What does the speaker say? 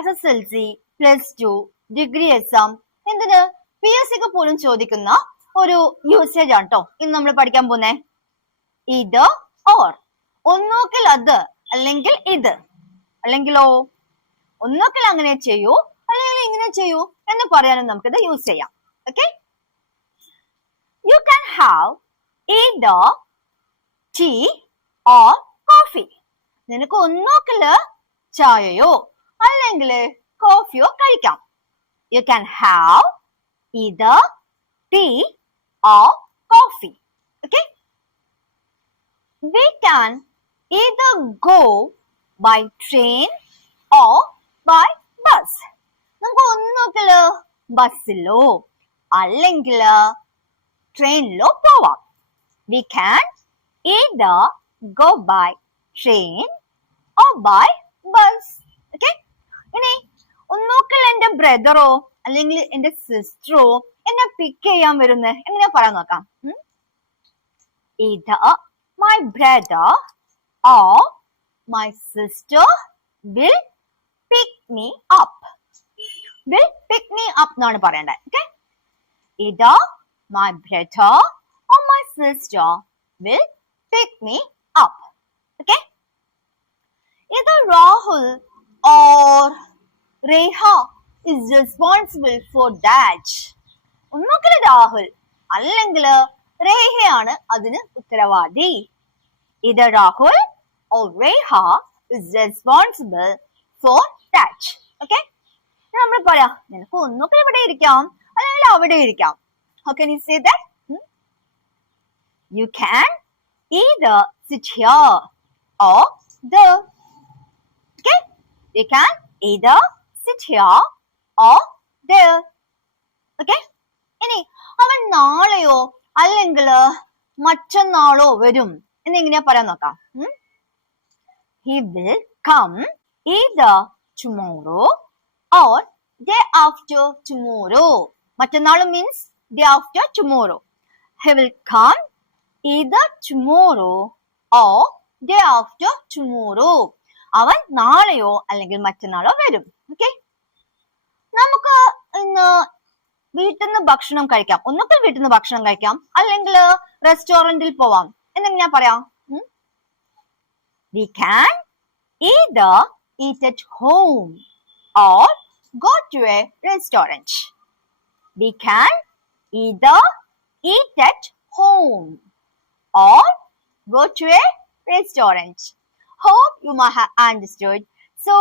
SSLC, +2, degree exam എന്തിന് PSC ഒക്കെ പോലും ചോദിക്കുന്ന ഒരു യൂസേജ് ആണ് കേട്ടോ ഇന്ന് നമ്മൾ പഠിക്കാൻ പോകുന്നേ. ഇത് ഓർ ഒന്നോക്കിൽ അത് അല്ലെങ്കിൽ ഇത് അല്ലെങ്കിലോ ഒന്നോക്കിൽ അങ്ങനെ ചെയ്യൂ അല്ലെങ്കിൽ ഇങ്ങനെ ചെയ്യൂ എന്ന് പറയാനും നമുക്കിത് യൂസ് ചെയ്യാം. Okay, you can have either tea or coffee. നിനക്ക് ഒന്നോക്കില് ചായയോ അല്ലെങ്കിൽ കോഫിയോ കഴിക്കാം. You can have either tea or coffee. Okay? We can either go by train or by bus. നമുക്ക് ഒന്നോക്കില് ബസ്സിലോ അല്ലെങ്കിൽ ട്രെയിനിലോ പോവാം. We can either go by train or by bus. Okay? ഇനി ഒന്നോക്കൽ എന്റെ ബ്രദറോ അല്ലെങ്കിൽ എന്റെ സിസ്റ്ററോ എന്നെ പിക്ക് ചെയ്യാൻ വരുന്നത് എങ്ങനെയാ പറയാൻ നോക്കാം. Either my brother or my sister will pick me up. Will pick me up എന്നാണ് പറയേണ്ടത്. Okay? Either my brother or my sister will pick me up. Okay? Either Rahul or Reha is responsible for that. ഒന്നുകിൽ രാഹുൽ അല്ലെങ്കിൽ റേഹയാണ് അതിന് ഉത്തരവാദി. Either Rahul or Reha is responsible for that. Okay? നമ്മൾ പറയാം നിനക്ക് ഒന്നുകിൽ ഇവിടെ ഇരിക്കാം അല്ലെങ്കിൽ അവിടെ ഇരിക്കാം. How can you say that? You can either sit here or there. Okay? You can either sit here or there. Okay? ഇനി അവൻ നാളെയോ അല്ലെങ്കിൽ മറ്റന്നാളോ വരും എന്നെങ്ങനെയാ പറയാൻ നോക്കാം. He will come either tomorrow or day after tomorrow. മറ്റന്നാൾ means day after tomorrow. He will come either tomorrow or day after tomorrow. അവൻ നാളെയോ അല്ലെങ്കിൽ മറ്റന്നാളോ വരും. ഓക്കെ, നമുക്ക് ഇന്ന് വീട്ടിൽ നിന്ന് ഭക്ഷണം കഴിക്കാം. ഒന്നുകിൽ വീട്ടിൽ നിന്ന് ഭക്ഷണം കഴിക്കാം അല്ലെങ്കിൽ റെസ്റ്റോറന്റിൽ പോവാം എന്നെങ്ങനെയാ പറയാം. We can either eat at home or go to a restaurant. We can either eat at home or go to a restaurant. Hope you might have understood. So